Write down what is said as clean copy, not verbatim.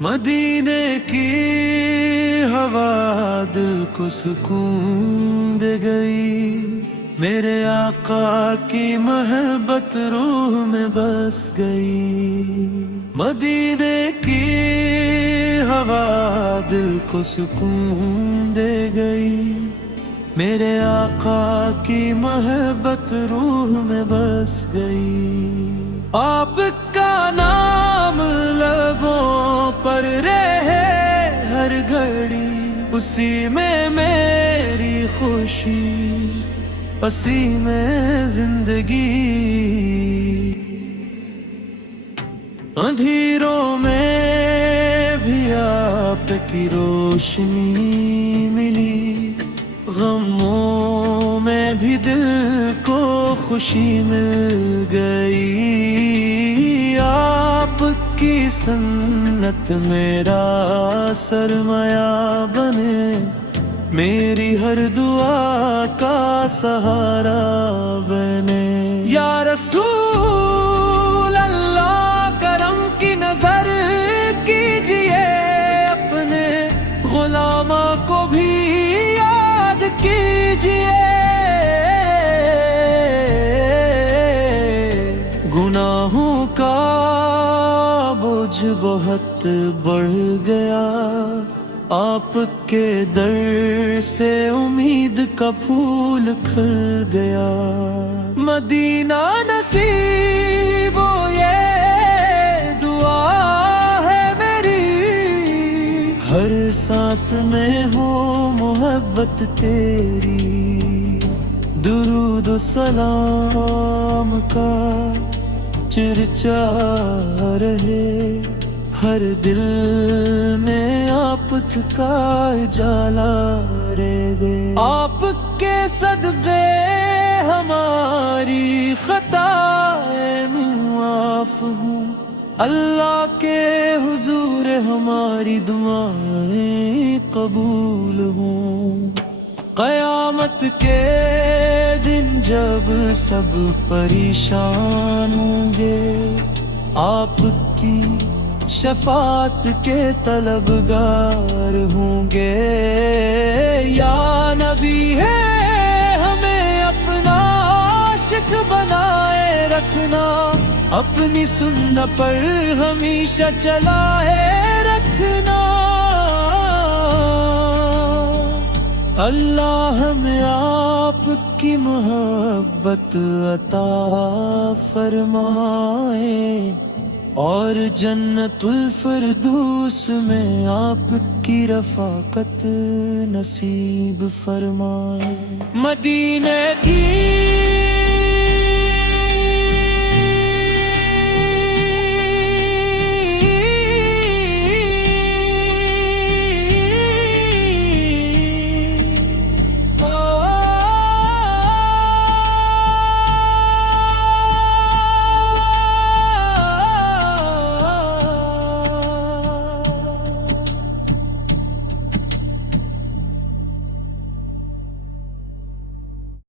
مدینے کی ہوا دل کو سکون دے گئی، میرے آقا کی محبت روح میں بس گئی۔ مدینے کی ہوا دل کو سکون دے گئی، میرے آقا کی محبت روح میں بس گئی۔ آپ کا نام لبوں پر رہے ہر گھڑی، اسی میں میری خوشی، اسی میں زندگی۔ اندھیروں میں بھی آپ کی روشنی ملی، غموں میں بھی دل کو خوشی مل گئی۔ آپ کی سنت میرا سرمایہ بنے، میری ہر دعا کا سہارا بنے۔ یا رسول اللہ کرم کی نظر کیجئے، اپنے غلاموں کو بھی یاد کیجئے۔ گناہوں کا بوجھ بہت بڑھ گیا، آپ کے در سے امید کا پھول کھل گیا۔ مدینہ نصیب ہو یہ دعا ہے میری، ہر سانس میں ہو محبت تیری، درود و سلام کا چرچا رہے ہر دل میں، آپ کا اجالا رے دے۔ آپ کے صدقے ہماری خطائیں معاف ہوں، اللہ کے حضور ہماری دعائیں قبول ہوں۔ قیامت کے دن جب سب پریشان ہوں گے، آپ کی شفاعت کے طلبگار ہوں گے۔ یا نبی ہے ہمیں اپنا عاشق بنائے رکھنا، اپنی سنت پر ہمیشہ چلائے رکھنا۔ اللہ ہمیں آپ کی محبت عطا فرمائے، اور جنت الفردوس میں آپ کی رفاقت نصیب فرمائے۔ مدینے کی